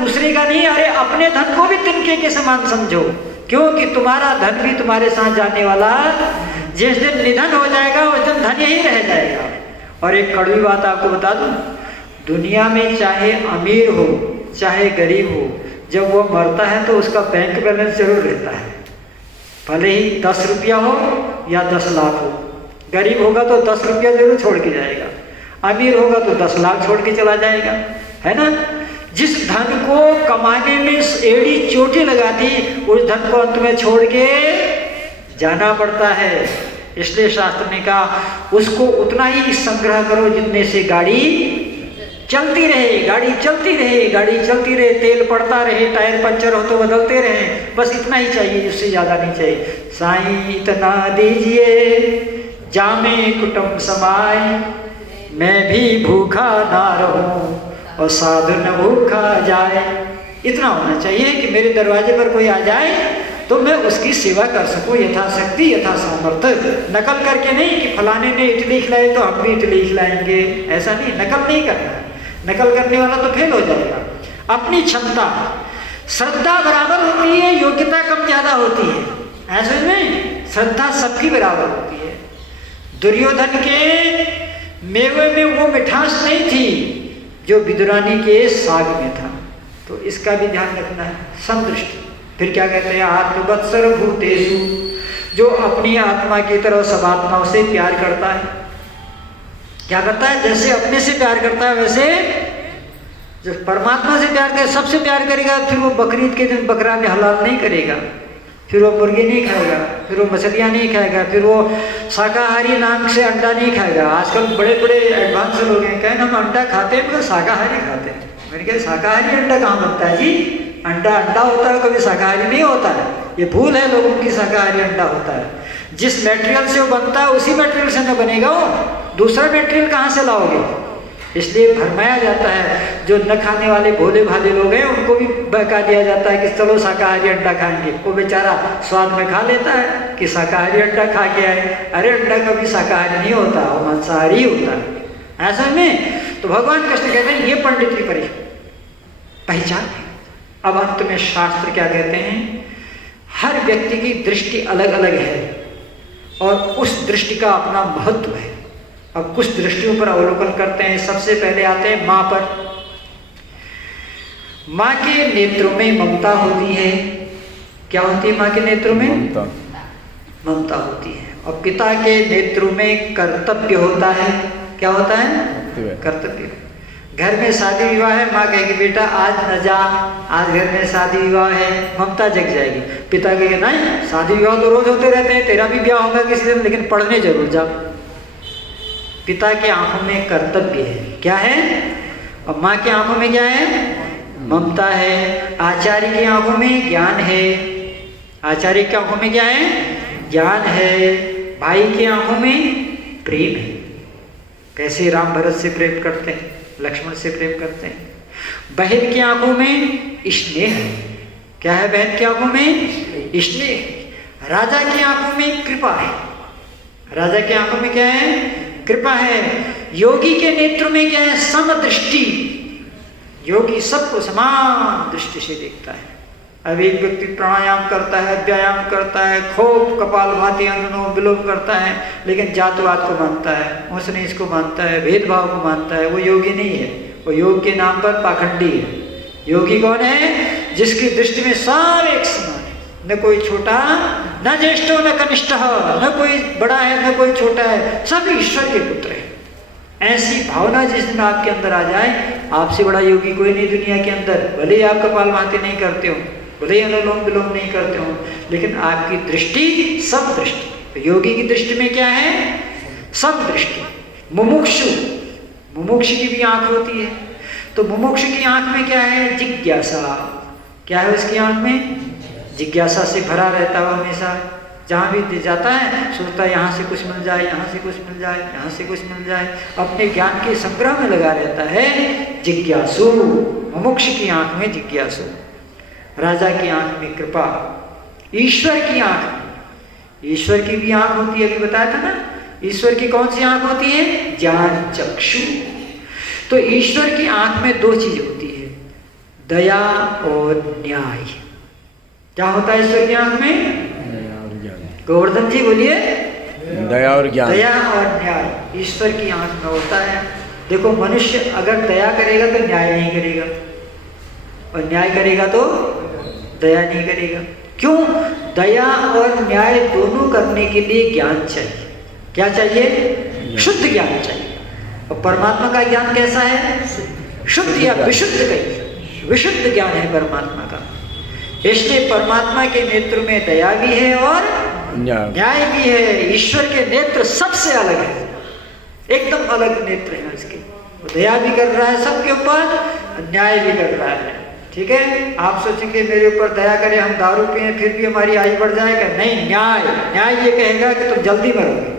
दूसरे का नहीं, अरे अपने धन को भी तिनके के समान समझो, क्योंकि तुम्हारा धन भी तुम्हारे साथ जाने वाला, जिस दिन निधन हो जाएगा उस दिन धन यही रह जाएगा। और एक कड़वी बात आपको बता दूं, दुनिया में चाहे अमीर हो चाहे गरीब हो, जब वो मरता है तो उसका बैंक बैलेंस जरूर रहता है, भले ही 10 रुपया हो या 10 लाख हो। गरीब होगा तो 10 रुपया जरूर छोड़ के जाएगा, अमीर होगा तो 10 लाख छोड़ के चला जाएगा, है ना। जिस धन को कमाने में एड़ी चोटी लगा दी, उस धन को अंत में छोड़ के जाना पड़ता है। इसलिए शास्त्र ने कहा उसको उतना ही संग्रह करो जितने से गाड़ी चलती रहे, गाड़ी चलती रहे, गाड़ी चलती रहे, तेल पड़ता रहे, टायर पंचर हो तो बदलते रहे, बस इतना ही चाहिए, उससे ज्यादा नहीं चाहिए। साईं इतना दीजिए जामे कुटुंब समाय, मैं भी भूखा ना रहूं और साधु न भूखा जाए। इतना होना चाहिए कि मेरे दरवाजे पर कोई आ जाए तो मैं उसकी सेवा कर सकूं यथाशक्ति यथा सामर्थ्य। नकल करके नहीं कि फलाने ने इडली खिलाई तो हम भी इडली खिलाएंगे, ऐसा नहीं, नकल नहीं करना। नकल करने वाला तो फेल हो जाएगा। अपनी क्षमता, श्रद्धा बराबर होती है, योग्यता कम ज्यादा होती है, ऐसे में श्रद्धा सबकी बराबर होती है। दुर्योधन के मेवे में वो मिठास नहीं थी जो विदुरानी के साग में था, तो इसका भी ध्यान रखना है। समदृष्टि। फिर क्या कहते हैं, आत्मवत्सर भूतेषु, जो अपनी आत्मा की तरह सब आत्माओं से प्यार करता है। क्या करता है, जैसे अपने से प्यार करता है वैसे जो परमात्मा से प्यार करे, सबसे प्यार करेगा। फिर वो बकरीद के दिन बकरा में हलाल नहीं करेगा, फिर वो मुर्गी नहीं खाएगा, फिर वो मछलियाँ नहीं खाएगा, फिर वो शाकाहारी नाम से अंडा नहीं खाएगा। आजकल बड़े बड़े एडवांस लोग हैं, कहें हम अंडा खाते हैं मगर शाकाहारी खाते हैं। मैंने कहा शाकाहारी अंडा कहाँ बनता है जी, अंडा अंडा होता है, कभी शाकाहारी नहीं होता है। ये भूल है लोगों की, शाकाहारी अंडा होता है। जिस मटेरियल से वो बनता है उसी मटेरियल से न बनेगा, वो दूसरा मटेरियल कहाँ से लाओगे। इसलिए भरमाया जाता है, जो न खाने वाले भोले भाले लोग हैं उनको भी बहका दिया जाता है कि चलो शाकाहारी अंडा खाएंगे। वो बेचारा स्वाद में खा लेता है कि शाकाहारी अंडा खा के आए। अरे अंडा कभी शाकाहारी नहीं होता, वो मांसाहारी होता है। ऐसा में तो भगवान कृष्ण कहते हैं ये पंडित की पहचान है। अब अंत में शास्त्र क्या कहते हैं, हर व्यक्ति की दृष्टि अलग अलग है और उस दृष्टि का अपना महत्व है। अब कुछ दृष्टियों पर अवलोकन करते हैं। सबसे पहले आते हैं माँ पर। माँ के नेत्रों में ममता होती है। क्या होती है माँ के नेत्रों में? ममता होती है। और पिता के नेत्रों में कर्तव्य होता है। क्या होता है? कर्तव्य। घर में शादी विवाह है, माँ कहेगी बेटा आज न जा, आज घर में शादी विवाह है, ममता जग जाएगी। पिता कहेगा नहीं, शादी विवाह तो रोज होते रहते हैं, तेरा भी ब्याह होगा किसी दिन, लेकिन पढ़ने जरूर जा। पिता के आंखों में कर्तव्य है। क्या है? और माँ के आंखों में क्या है? ममता है। आचार्य की आंखों में ज्ञान है। आचार्य की आंखों में क्या है? ज्ञान है। भाई की आंखों में प्रेम है। कैसे राम भरत से प्रेम करते हैं, लक्ष्मण से प्रेम करते हैं। बहन की आंखों में स्नेह है। क्या है बहन की आंखों में? स्नेह। राजा की आंखों में कृपा है। राजा की आंखों में क्या है? कृपा है। योगी के नेत्र में क्या है? समदृष्टि। योगी सबको समान दृष्टि से देखता है। अब एक व्यक्ति प्राणायाम करता है, व्यायाम करता है, खूब कपालभाति अनुलोम विलोम करता है, लेकिन जातवाद को मानता है, उसने इसको मानता है, भेदभाव को मानता है, वो योगी नहीं है। वो योग के नाम पर पाखंडी है। योगी कौन है? जिसकी दृष्टि में सब एक समान है, न कोई छोटा, न ज्येष्ठो न कनिष्ठ, न कोई बड़ा है न कोई छोटा है, सब ईश्वर के पुत्र है। ऐसी भावना जिस दिन आपके अंदर आ जाए, आपसे बड़ा योगी कोई नहीं दुनिया के अंदर। भले ही आप कपालभाति नहीं करते हो, भले ही अनुलोम विलोम नहीं करते हो, लेकिन आपकी दृष्टि सब दृष्टि। तो योगी की दृष्टि में क्या है? सब दृष्टि। मुमुक्षु, मुमुक्षु की भी आंख होती है। तो मुमुक्षु की आंख में क्या है? जिज्ञासा। क्या है उसकी आंख में? जिज्ञासा से भरा रहता है हमेशा। जहाँ भी जाता है सोचता है यहाँ से कुछ मिल जाए, यहाँ से कुछ मिल जाए, यहाँ से कुछ मिल जाए, अपने ज्ञान के संग्रह में लगा रहता है। जिज्ञासु। मुमुक्षु की आंख में जिज्ञासु। राजा की आंख में कृपा। ईश्वर की आंख, ईश्वर की भी आंख होती है, अभी बताया था ना। ईश्वर की कौन सी आंख होती है? ज्ञान चक्षु। तो ईश्वर की आंख में दो चीज होती है, दया और न्याय। क्या होता है ईश्वर की आंख में? दया और ज्ञान। गोवर्धन जी बोलिए। दया और ज्ञान। दया और न्याय ईश्वर की आंख में होता है। देखो मनुष्य अगर दया करेगा तो न्याय नहीं करेगा, और न्याय करेगा तो दया नहीं करेगा। क्यों? दया और न्याय दोनों करने के लिए ज्ञान चाहिए। क्या चाहिए? शुद्ध ज्ञान चाहिए। और परमात्मा का ज्ञान कैसा है? शुद्ध या विशुद्ध कहिए, विशुद्ध ज्ञान है परमात्मा का। इसलिए परमात्मा के नेत्र में दया भी है और न्याय भी है। ईश्वर के नेत्र सबसे अलग है, एकदम अलग नेत्र है उसके। वो दया भी कर रहा है सबके ऊपर, न्याय भी कर रहा है। ठीक है, आप सोचेंगे मेरे ऊपर दया करे, हम दारू पिए फिर भी हमारी आयु बढ़ जाएगा। नहीं, न्याय ये कहेगा कि तुम जल्दी मरोगे,